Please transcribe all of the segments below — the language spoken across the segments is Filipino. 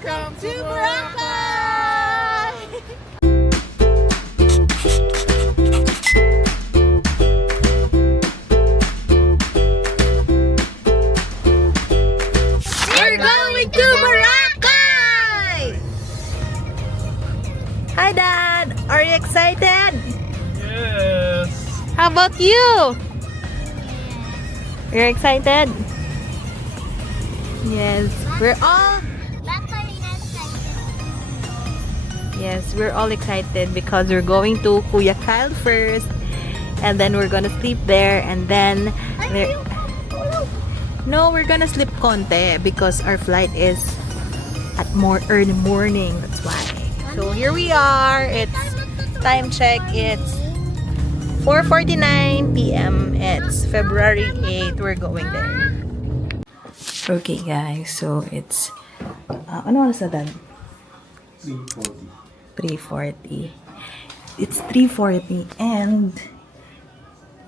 Welcome to Boracay! We're going to Boracay! Hi Dad! Are you excited? Yes. How about you? You're excited? Yes, we're all we're all excited because we're going to Kuya Kyle first, and then we're gonna sleep there, and then no, we're gonna sleep konti because our flight is at more early morning. That's why. So here we are. It's time check. It's 4:49 p.m. It's February 8th. We're going there. Okay, guys. So it's ano oras na dad? 3:40. It's 3:40 and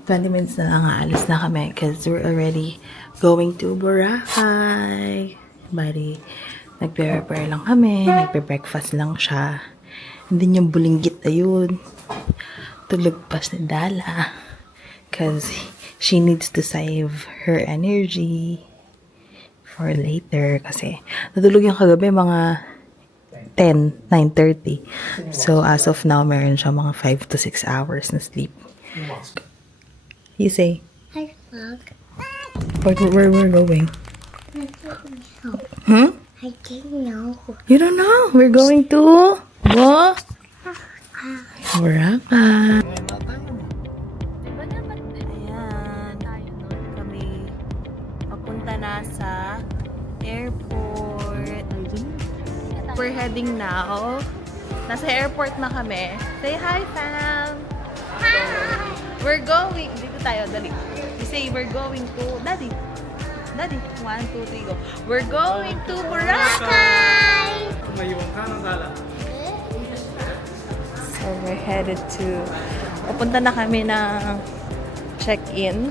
20 minutes na lang aalis na kami because we're already going to Boracay. Bali, nagpe-prepare lang kami, nagpe-breakfast lang siya. And then yung bulinggit ayun, tulog pa si Dala because she needs to save her energy for later kasi natulog yung kagabi mga 9:30. So, as of now, meron siya mga 5 to 6 hours na sleep. You say? Hi, vlog. Where we're going? I don't know. You don't know? We're going to... Boracay. Ayan. Kami papunta na sa airport. We're heading now. Nasa airport na kami. Say hi, fam! Hi! We're going. Dito tayo, dali. You say we're going to... Daddy. Daddy. 1, 2, 3, go. We're going to Boracay! Mayuwang ka ng Dala. So, we're headed to... Papunta na kami ng check-in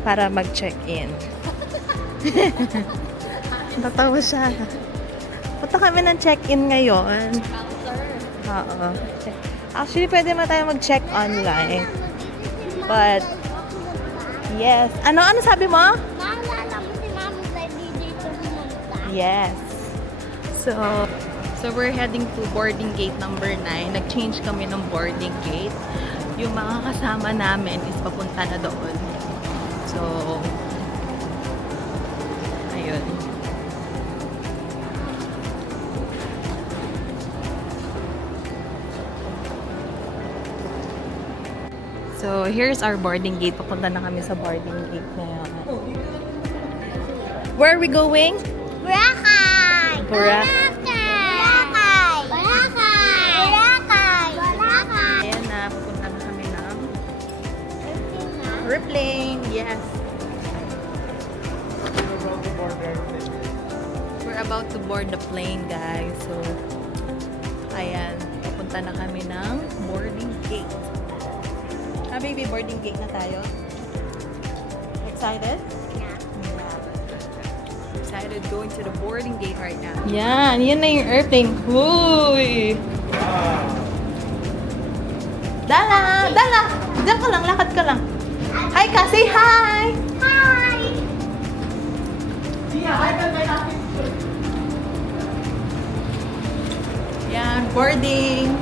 para mag-check-in. Tatawa siya. Punta kami ng check-in ngayon. Oo. Actually, pwede man tayo mag-check online. But, yes. Ano sabi mo? Naalala mo si Mama Lady dito pumunta? Yes. So we're heading to boarding gate number 9. Nag-change kami ng boarding gate. Yung mga kasama namin is papunta na doon. So, ayun. So, here's our boarding gate. Papunta na kami sa boarding gate na yan. Where are we going? Boracay! Boracay. Boracay! Boracay! Boracay! Boracay! Ayan na, papunta na kami ng airplane. Yes. We're about to board the plane, guys. So, ayan. Papunta na kami ng boarding gate. Baby, boarding gate na tayo. Excited? Yeah. Excited going to the boarding gate right now. Yan, yun na yung airplane. Uy! Dala! Dala! Diyan ka lang, lakad ka lang. Hi ka, say hi! Hi! Yan, boarding.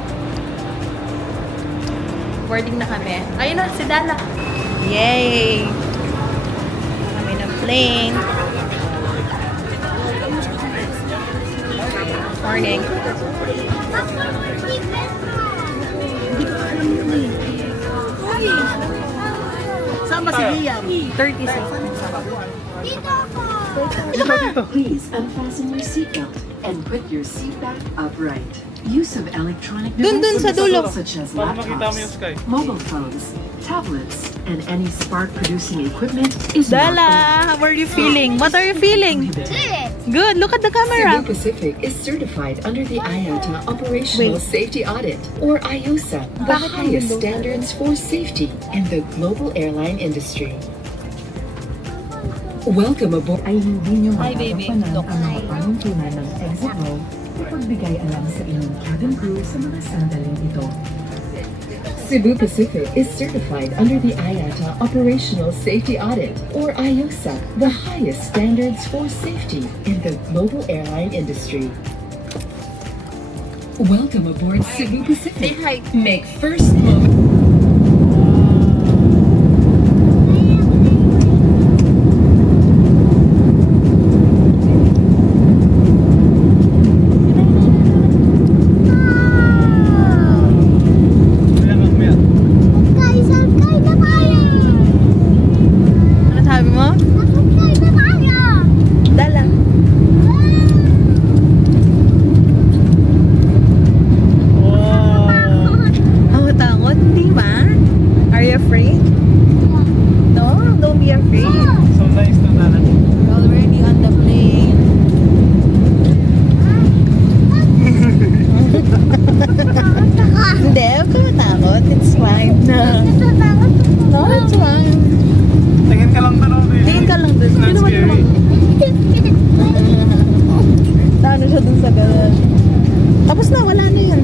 Boarding na kami. Ayun na, si Dala. Yay! Kami ng plane. Morning. Saan ba si Liam? 30 seconds. Dito ako! Please unfasten your seatbelt and put your seat back upright. Use of electronic Dun sa dulo. such as Para makita mo yung laptops, sky. mobile phones, tablets, and any spark-producing equipment is Dala, how are you feeling? What are you feeling? Good! Good, look at the Cebu camera. Pacific is certified under the IATA Operational Safety Audit, or IOSA, the highest standards for safety in the global airline industry. Welcome aboard. Ay hindi nyo Hi, baby. magagampanan Look. ang mga panuntunan ng exit row at pagbigay alam sa inyong cabin crew sa mga sandaling ito. Cebu Pacific is certified under the IATA Operational Safety Audit, or IOSA, the highest standards for safety in the global airline industry. Welcome aboard Cebu Pacific. Say hi. Make first move. Kuya, kuya. Guys, sakay na tayo! Ano sabi mo? Sakay na tayo! Dala. Wow. Oh, takot? Hindi ba? Are you afraid? No, don't be afraid. So nice to Lala. We're already on the plane. Hindi, huwag ka matakot. It's fine. No, it's fine. Tingin ka lang doon, baby. Tingin ka lang dun. It's not Sino ba scary. Ano siya dun sa ganun. Tapos na, wala na yun.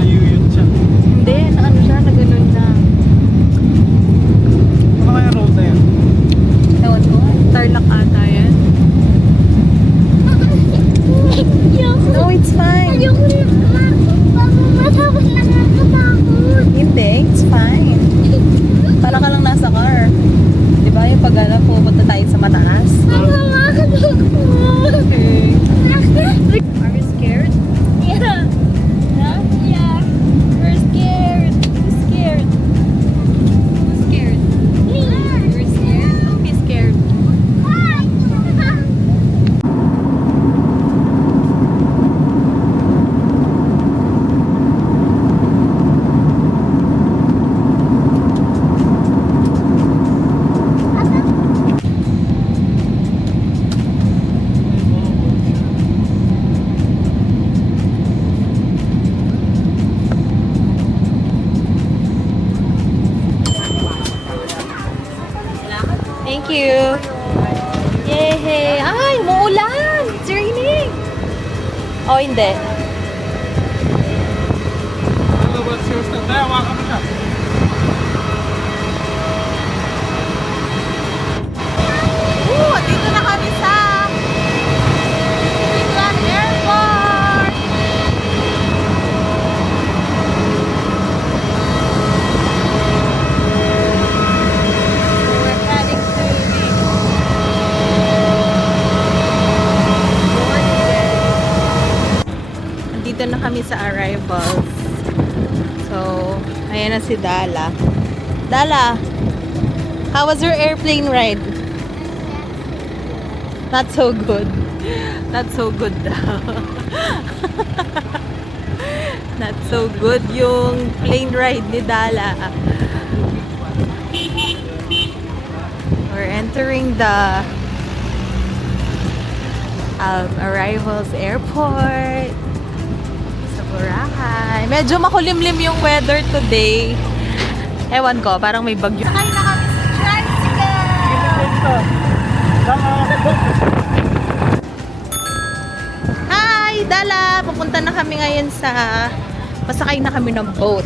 Nayuyot siya. Hindi, ano siya, na ganun na. Ano kaya road na yan? Ewan ko, Tarlac ata yan. No, it's fine. Ayoko na. Bago matapos nakakatakot. Hindi, it's fine. Para ka lang nasa car. Di ba yung pag pupunta tayo sa mataas? Nakakatakot. Okay. Are you scared? Yeah. Yeah. We're scared. Who's scared? Who's scared? You're scared? Don't be scared. Thank you. Yay! Ay, umuulan! It's raining! Oh, hindi. Ano ba? Serious na. Tayo, hawakan mo siya. Dito na kami sa Biglan Airport! We're heading to Nandito na kami sa arrivals. So, ayan na si Dala. Dala, how was your airplane ride? Not so good. Not so good daw. Not so good yung plane ride ni Dala. We're entering the arrivals airport sa Boracay. Medyo makulimlim yung weather today. Ewan ko, parang may bagyo. Sakay na kami sa tricycle! Hi, Dala! Pupunta na kami ngayon sa... Pasakay na kami ng boat.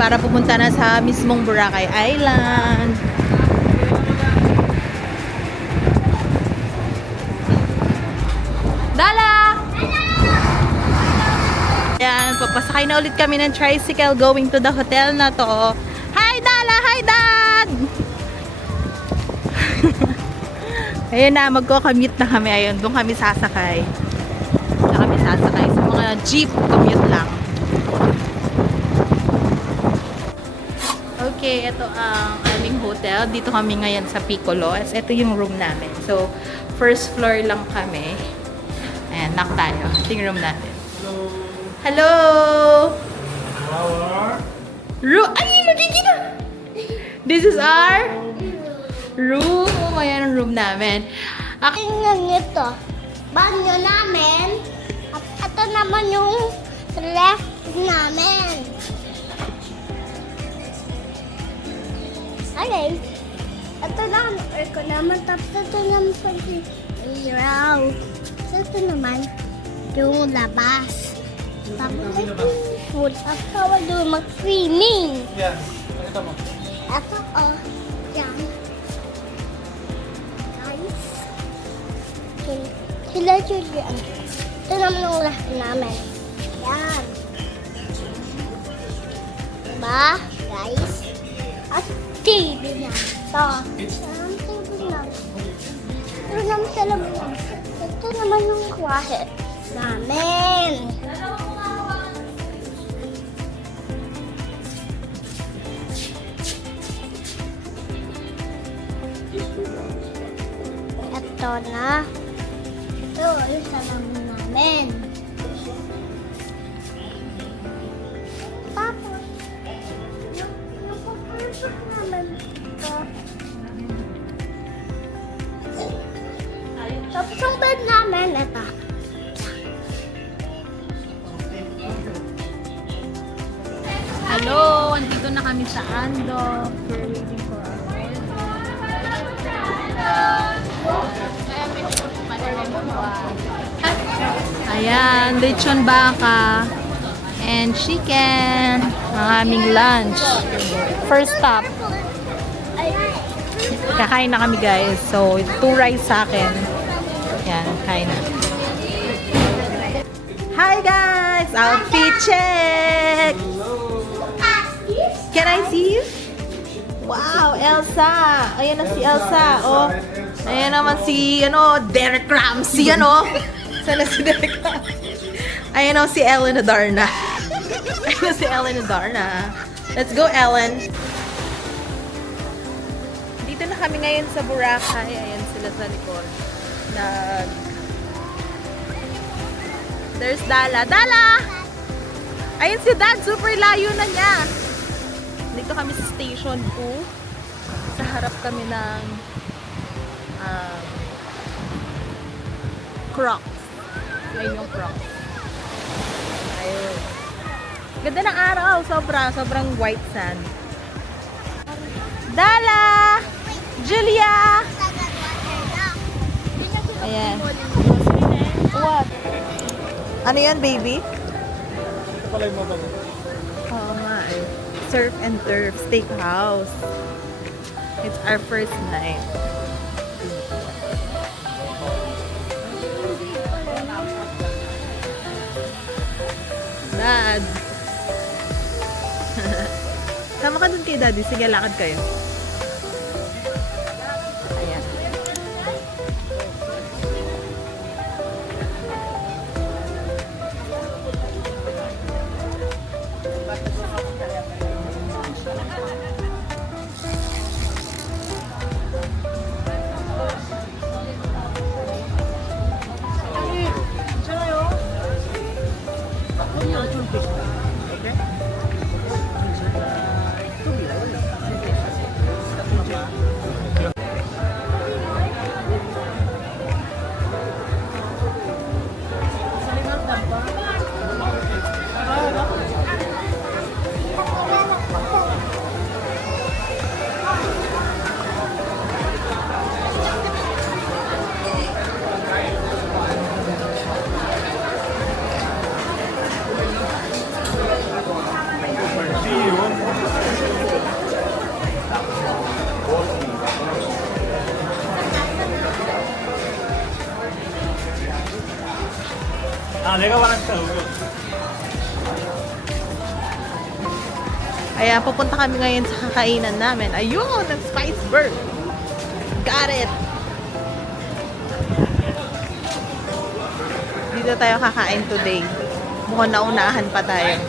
Para pupunta na sa mismong Boracay Island. Dala! Ayan, papasakay na ulit kami ng tricycle going to the hotel na to. Hi, Dala! Hi, Dad! Ayun na, magko-commute na kami. Ayun, doon kami sasakay. Doon kami sasakay sa mga jeep. Commute lang. Okay, ito ang aming hotel. Dito kami ngayon sa Piccolo. Ito yung room namin. So, first floor lang kami. Ayan, knock tayo. Ito yung room natin. Hello! Ay, magkikita! This is our room. Oh, ayan ang room namin. Tingnan nito. Banyo namin. At ito naman yung ref namin. Hi guys! Ito lang ang aircon naman. Tapos ito naman pa si Iraw. So ito naman yung labas. Tapos ito yung food. Tapos kawal doon mag-swimming. Yan. Pakita mo. Ito yan. Nice. Sila yan. Ito naman yung lahat namin. Yan. Diba, guys? At TV na. Ito. TV na. Ito naman sa laman. Ito naman yung kwahe namin. Ito na. Ito yung salamin namin. Tapos, yung pag-perfect namin ito. Tapos yung bed namin, ito. Hello! Andito na kami sa Ando. We're waiting for our Ayan, lechon baka and chicken. Ang aming lunch. First stop. Kakain na kami guys. So, 2 rice sa akin. Yan, kain na. Hi guys! Outfit check! Can I see you? Wow, Elsa! Ayan na si Elsa. Oh, ayan naman si, Derek Ramsey, Sana si Derek Ramsey. Ayan na si Ellen Adarna. Ayan na si Ellen Adarna. Let's go, Ellen. Dito na kami ngayon sa Boracay. Ayan sila sa likod. There's Dala. Dala! Ayun si Dad. Super layo na niya. Dito kami sa Station 2. Sa harap kami ng Crocs. Ayun yung Crocs. Ayun. Ganda ng araw. Sobrang white sand. Dala! Julia! Ayan. What? Ano yan, baby? Ito pala yung mabag. Oo nga eh. Surf and Turf Steakhouse. It's our first night. Dad! Sama ka dun kay Daddy. Sige, lakad kayo. Ayan. 내가 말한 거. Ayan, pupunta kami ngayon sa kakainan namin. Ayun, ang Spiceberg. Got it! Dito tayo kakain today. Mukhang naunahan pa tayo.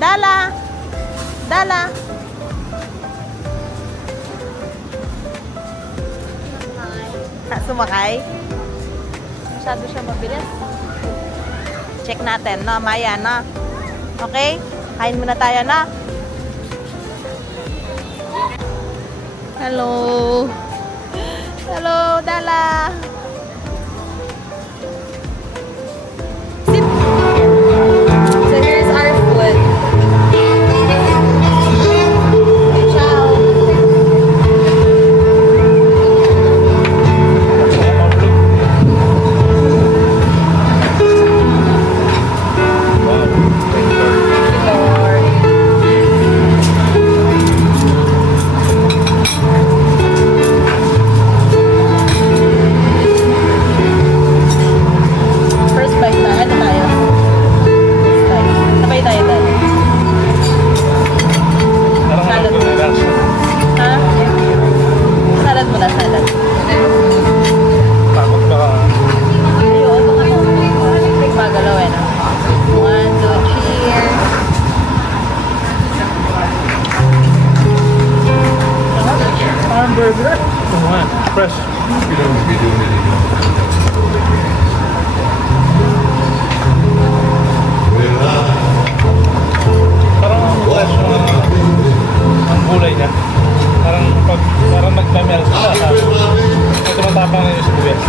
Dala! Dala! Sumakay? Masyado siya mabilis. Check natin, no? Maya, no? Okay? Kain muna tayo, no? Hello! Hello, Dala! Sit! So, here's our food. Parang burger. Oo nga, fresh. Parang fresh ang gulay niya. Parang nagmamel siya. Ito matapang na yung sibuyas.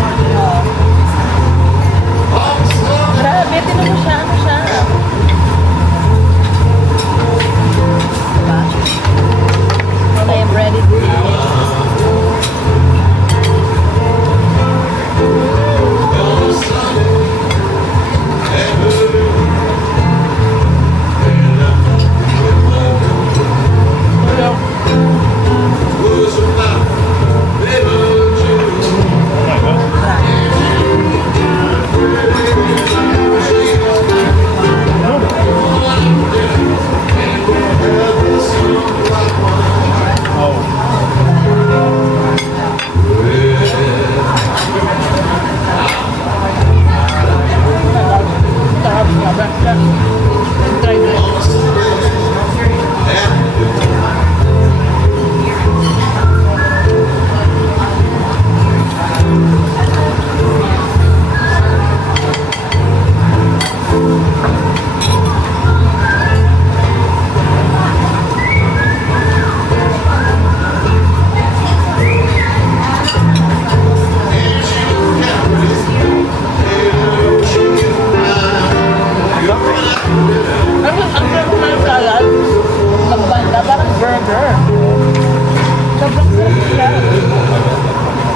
Grabe, tinan mo siya. Ano siya? Diba? I am ready to eat.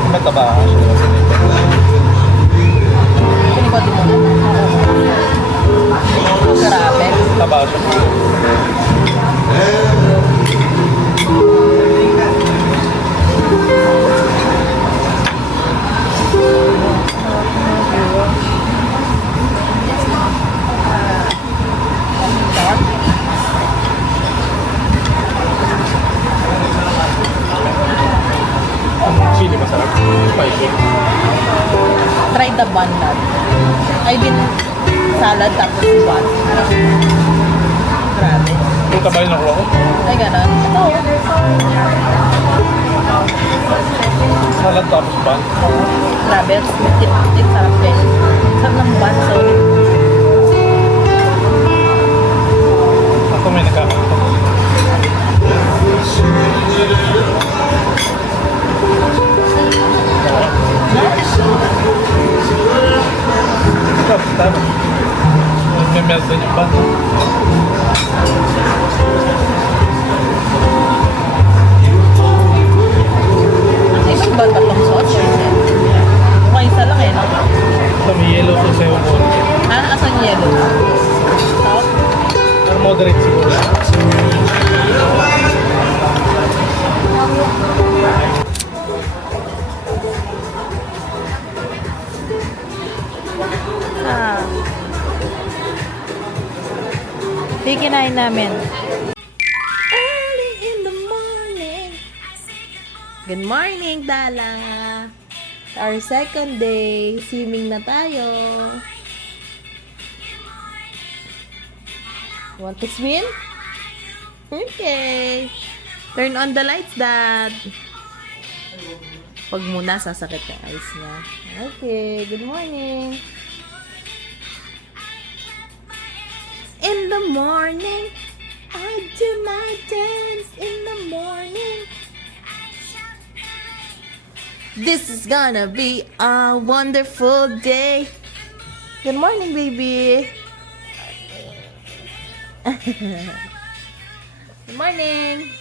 Mataba. Pinipati mo na. Grabe. Taba siya. Chili masarap. Spicy. Try the bun nut. I mean, salad tapos bun. Grabe. Yung kabay ng ko. Ay, ganon. Ito. Salad tapos bun. Grabe. It's sarap din. Sarap ng bun. Solid. Ako may nakakanta. Tama. May melt din yung bun. Ay, may ba tatlong sauce? Or hindi? Mukhang isa lang eh, no? So may yellow sauce yung ko. Asan yung yellow? Sauce? Pero moderate siguro. Kinain namin. Early in the morning. Good morning, Dala. Our second day. Swimming na tayo. Want to swim? Okay. Turn on the lights, Dad. Pag muna, sasakit yung eyes niya. Okay. Good morning. In the morning, I do my dance in the morning. This is gonna be a wonderful day. Good morning, baby. Good morning.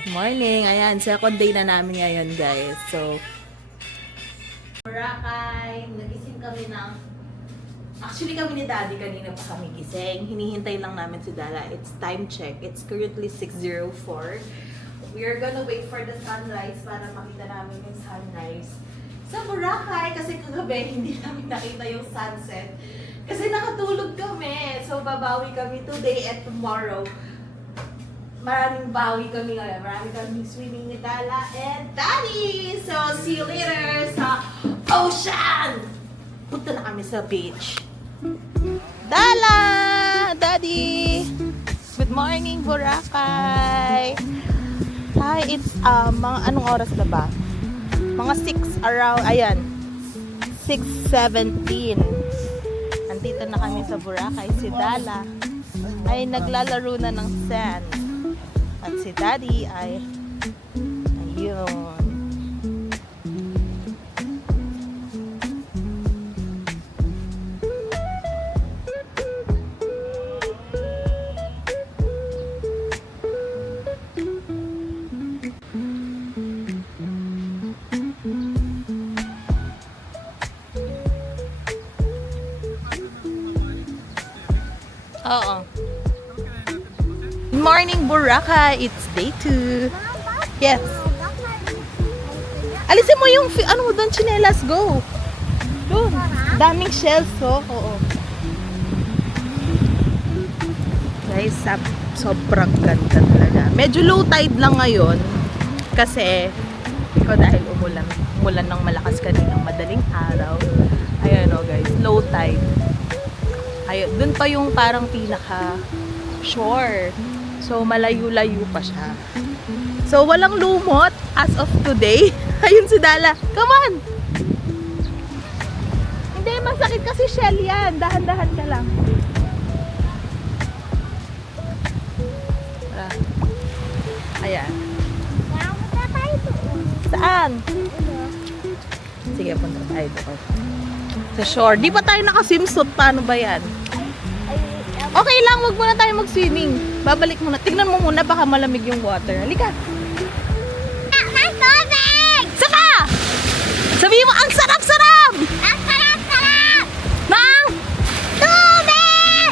Good morning. Ayan, second day na namin ngayon, guys. So, Boracay, nagising kami ng actually, kami ni Daddy kanina pa kami gising. Hinihintay lang namin si Dala. It's time check. It's currently 6:04. We are gonna wait for the sunrise para makita namin yung sunrise sa Boracay. Kasi kagabi, hindi namin nakita yung sunset. Kasi nakatulog kami. So, babawi kami today and tomorrow. Maraming bawi kami ngayon. Maraming kami swimming ni Dala and Daddy. So, see you later sa ocean! Punta na kami sa beach. Dala! Daddy! Good morning, Boracay! Boracay, it's mga anong oras na ba? Mga 6 around, ayan. 6:17. Andito na kami sa Boracay. Si Dala ay naglalaro na ng sand. At si Daddy ay ayun. Oo. Good morning, Boracay. It's day 2. Yes. Alisin mo yung, ano mo doon, chinelas. Go. Doon. Daming shells, oh. Oo. Guys, sobrang ganda talaga. Medyo low tide lang ngayon. Kasi, dahil umulan ng malakas kaninang madaling araw. Ayan, oh guys. Low tide. Ayun, dun pa yung parang pinaka shore. So, malayo-layo pa siya. So, walang lumot as of today. Ayun si Dala. Come on! Hindi, masakit kasi shell yan. Dahan-dahan ka lang. Ayan. Saan? Sige, punta tayo doon. Sa shore. Di pa tayo naka-swimsuit. Paano ba yan? Okay lang, wag muna tayo mag-swimming. Babalik muna. Tignan mo muna, baka malamig yung water. Halika. Ang tubig! Saka! Sabihin mo, ang sarap-sarap! Ang sarap-sarap! Nang! Tubig!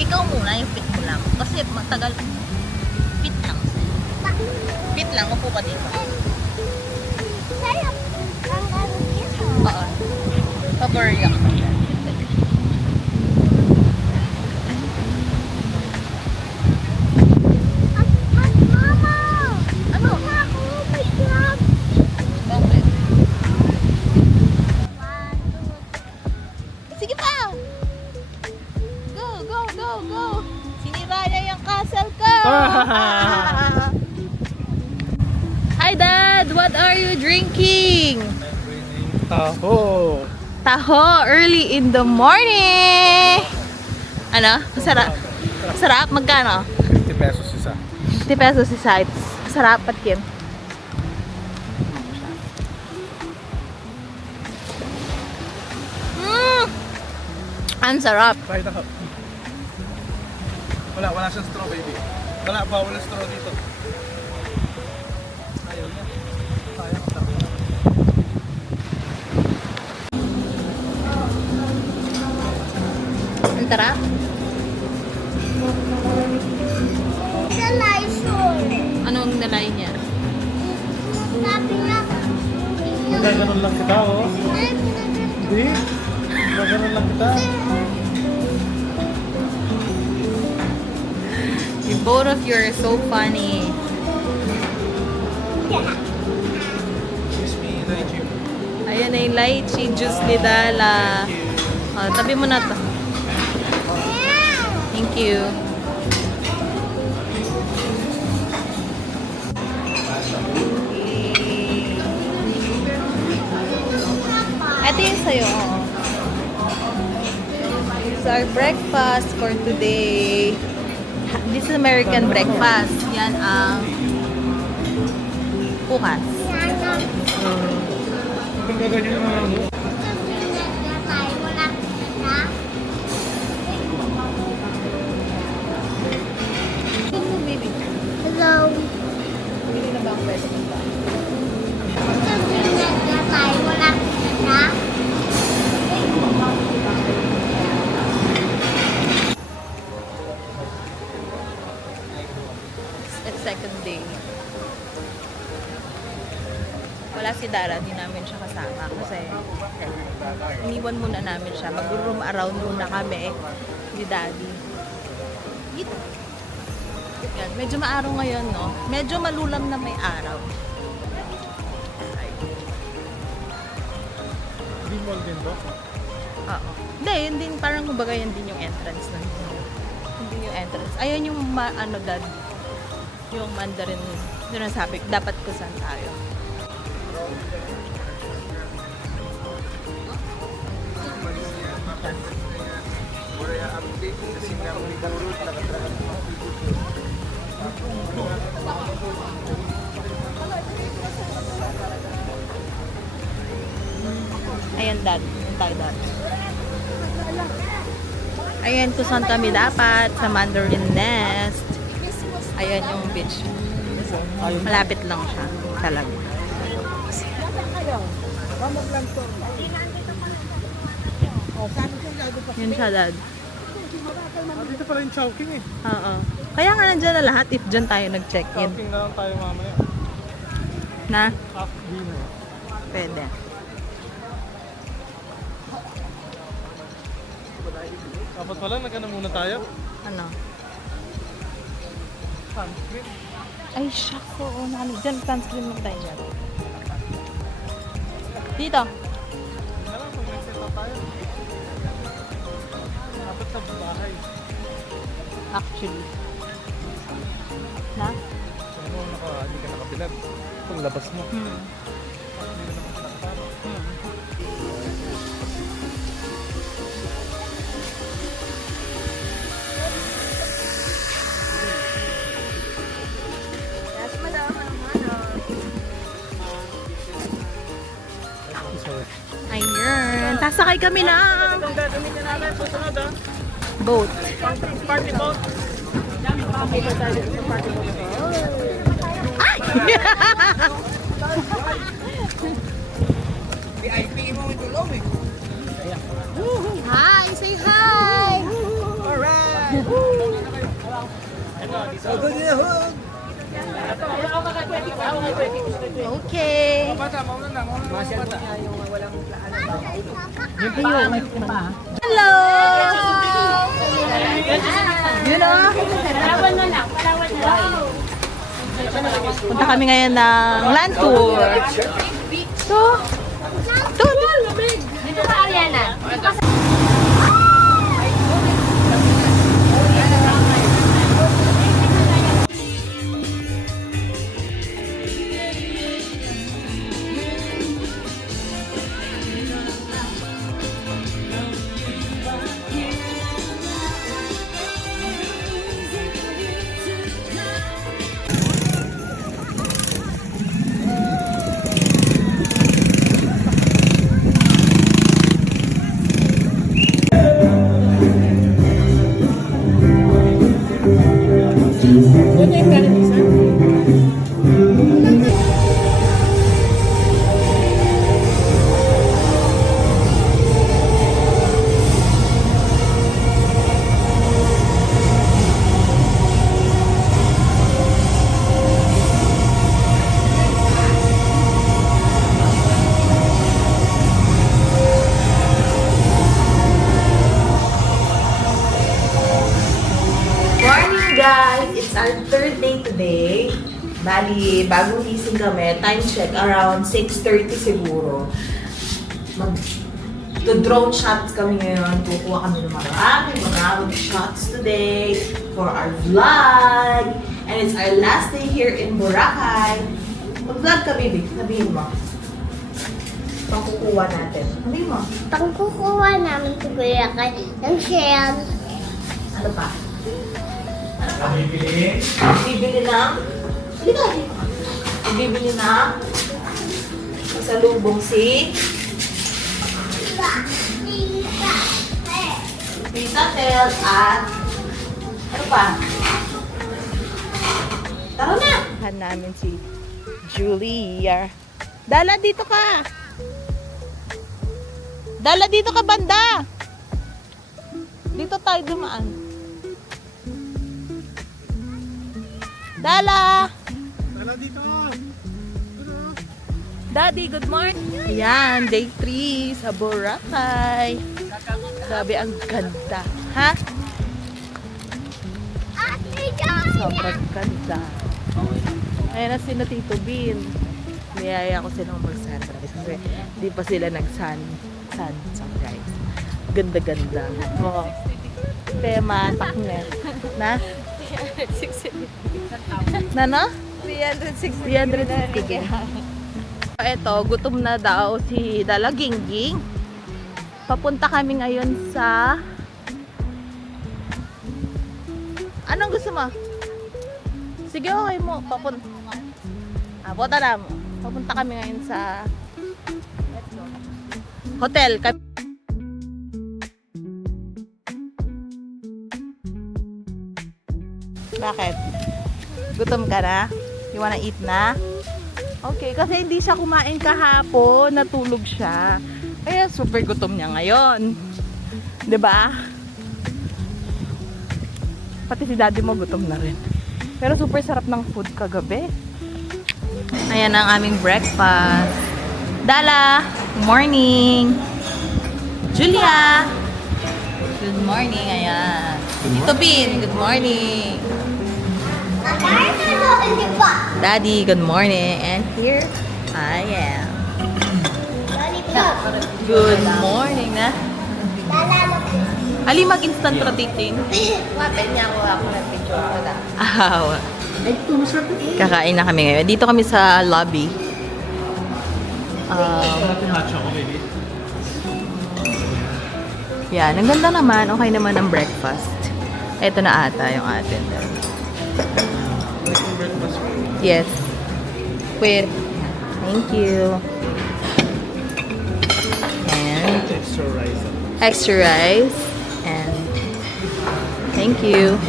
Ikaw muna, yung fit mo lang. Kasi matagal. Fit lang. Fit lang, upo ka dito. Sarap. Ang ano dito. Oo. Paborya ka. Mama! Ano? Ako, may crab. Bakit? One, two, Sige pa! Go, go, go, go! Sinira niya yung castle ko! Hi Dad! What are you drinking? Taho. Taho early in the morning! Ano? Masarap? Masarap? Magkano? 50 pesos isa. 50 pesos isa. Masarap, Patkim. Ang sarap. Try na. Wala siyang straw, baby. Wala straw dito. Ayaw niya. Sayang. Ang sarap. Anong nalay niya? sabi na. Magaganon lang kita, oh. Hindi. Magaganon lang kita. You both of you are so funny. Excuse me, thank you. Ayan na yung lychee juice ni Dala. Oh, tabi mo na to. Thank you. Ito yung sa'yo. Oo. This is our breakfast for today. This is American breakfast. Yan ang Bukas. Kung gaganyan yung mga mo. Hello. Hindi na ba ang pwede mo ba? It's second day. Wala si Dara, di namin siya kasama kasi iniwan muna namin siya. Mag-room around muna kami ni Daddy. Yan, medyo maaraw ngayon, no? Medyo malulam na may araw. Hindi mall din ba? Oo. Hindi, yun din, parang kumbaga yun din yung entrance na. Yun din yung entrance. Ayun yung, dad, yung Mandarin, yun ang sabi, dapat kusan tayo. Ayan, dad. Ayan tayo, dad. Ayan, kung saan kami dapat. Sa Mandarin Nest. Ayan yung beach. Malapit lang siya. Talaga. Yun siya, dad. Dito pala yung Chowking eh. Oo. Kaya nga nandyan na lahat if dyan tayo nag-check-in. Chowking na lang tayo mamaya. Na? Half dinner. Pwede. Dapat pala, nagkana muna tayo. Ano? Sunscreen. Ay, shucks. Oo, dyan, sunscreen mo tayo dyan. Dito. Nga lang, pag nag-set up tayo. Dapat sa bahay. Actually. Na? Kung mo, hindi ka nakabilad. Kung labas mo. Hindi ka naman pinakatalo. Sorry. Ayun. Tasakay kami ng boat. Party boat. Hi, say hi. Okay. Hello! Yun o. Punta kami ngayon ng land tour. Ito. Dito ka, Ariana. Morning guys! It's our third day today. Bali, bagong gising kami. Time check, around 6:30 siguro. Drone shots kami ngayon. Kukuha kami ng maraming shots today for our vlog. And it's our last day here in Boracay. Mag-vlog ka, baby. Sabihin mo. Pang kukuha natin. Sabihin mo. Pangkukuha namin sa Boracay ng shell. Ano pa? Bibili? Bibili ng... Hindi ka. Bibili na pasalubong si Tita Tel at ano pa? Tara na! Han namin si Julia. Dala, dito ka! Dala, dito ka, banda! Dito tayo dumaan. Dala! Dala dito! Daddy, good morning! Ayan, day 3 sa Boracay. Grabe, ang ganda. Ha? Sobrang ganda. Ayan na sila Tito Bin. Niyaya ko silang mag-sunrise kasi di pa sila sunrise. Ganda-ganda. Oo. Tema, taknet. Na? Na no? 360. Eto, gutom na daw si Dala Gingging. Papunta kami ngayon sa... Anong gusto mo? Sige, okay mo. Punta na mo. Papunta kami ngayon sa... hotel. Bakit? Gutom ka na? You wanna eat na? Okay, kasi hindi siya kumain kahapon, natulog siya. Kaya super gutom niya ngayon. 'Di ba? Pati si daddy mo gutom na rin. Pero super sarap ng food kagabi. Ayan ang aming breakfast. Dala, good morning. Julia, good morning. Ayan. Tito Bin, good morning. Daddy, good morning. And here I am. Good morning na. Ali mag-instant rotating. Wapin niya ako ng picture ko na. Kakain na kami ngayon. Dito kami sa lobby. Hot choco, baby. Yan, ang ganda naman. Okay naman ang breakfast. Ito na ata yung atin. Yes. Wait. Thank you. And Extra rice. extra rice. And thank you.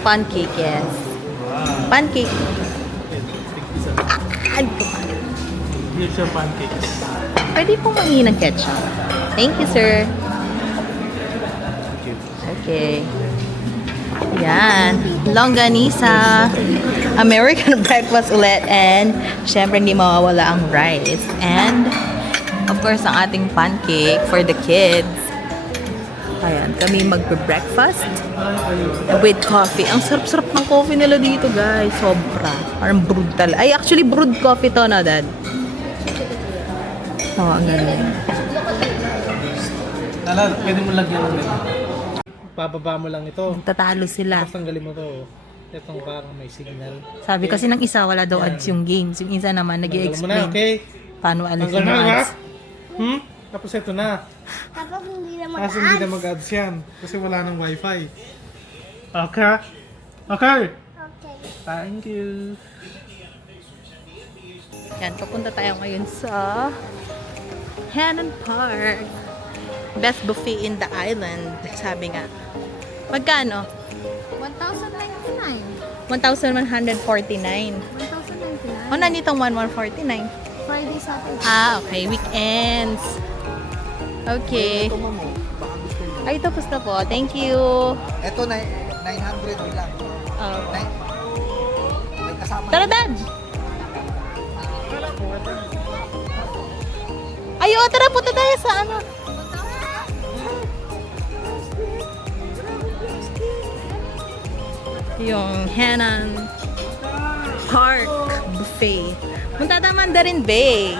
Pancake, yes. Wow. Pancake. Here's your pancakes. Pwede pong mangingi ng ketchup. Thank you, sir. Thank you. Okay. Yan. Longganisa. American breakfast ulit. And, syempre, hindi mawawala ang rice. And, of course, ang ating pancake for the kids. Ayan. Kami magbe-breakfast with coffee. Ang sarap-sarap ng coffee nila dito, guys. Sobra. Parang brewed talaga. Ay, actually, brewed coffee to na, Dad. Oo, ang galing. Dala, pwede mo lagyan ng ito. Bababa mo lang ito. Tatalo sila. Tapos tanggalin mo to. Itong parang may signal. Sabi kasi ng isa, wala daw ads yung games. Yung isa naman, Tanggal mo na, nag-i-explain okay? paano alis Tanggal yung na, ha? ads. Tapos ito na. Tapos hindi na Tapos hindi na mag-ads yan. Kasi wala nang wifi. Okay? Okay? Okay. Thank you. Yan, papunta tayo ngayon sa Hannon Park. Best buffet in the island. Sabi nga. Magkano? 1,099. 1,149. 1,099. O, nanditong 1,149. Friday, Saturday. Ah, okay. Weekends. Okay. Ay, tapos na po. Thank you. Ito, 900 lang. May kasama. Tara, Dad! Ay, o, tara, punta tayo sa ano. Yung Hannon Park Buffet. Punta tayo Mandarin Bay.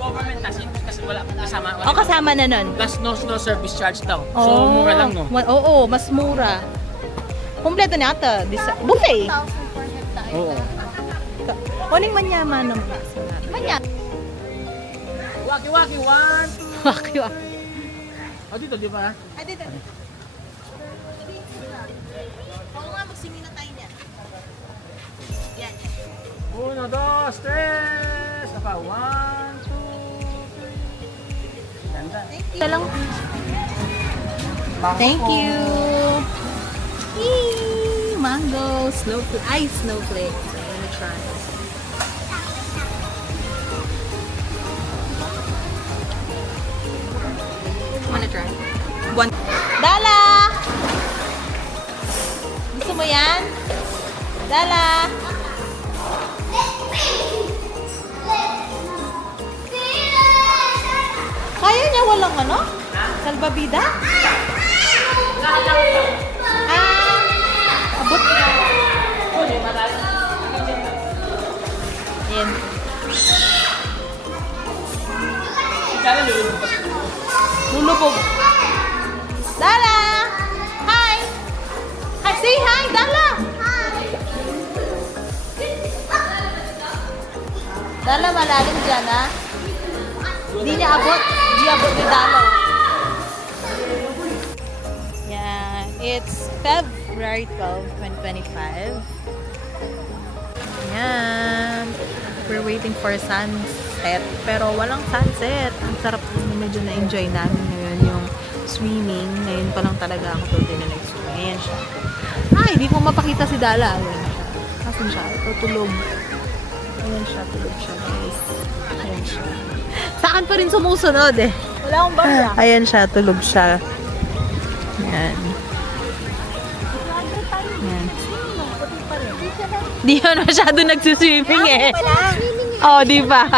Government kasi wala kasama. O, kasama na nun. Plus no service charge daw. So mura lang no. Oo, mas mura. Kompleto niya ata. Buffet. 1,400 tayo. Oo. Kuning manyaman naman. Manya. Waki-waki one. Waki. Oh dito di ba? Ay, dito. Stress! Apa? 1, 2, 3. Ganda. Thank you. Yee! Mango, snowflake, snowflake. So, I'm gonna try. Wanna try? One. Dala! Gusto mo yan? Dala! Kaya niya walang ano? Salbabida? Abot na. Yan. Lulubog. Dala! Hi! Hi! Say hi, Dala! Dala, malalim dyan, ha? Hindi niya abot. Hindi abot ni Dala. Yan. It's February 12, 2025. Yan. We're waiting for sunset. Pero walang sunset. Ang sarap din. Medyo na-enjoy namin ngayon yung swimming. Ngayon pa lang talaga ako doon din na nag-swim. Ayan siya. Ay, hindi po mapakita si Dala. Ayan siya. Asan siya? Ito, tulog. Ayan siya. Tulog siya, guys. Ayan siya. Sa akin pa rin sumusunod eh. Wala akong barya. Ayan siya. Tulog siya. Ayan. Ayan. Di yun masyado nagsuswimming eh. Oh, di ba?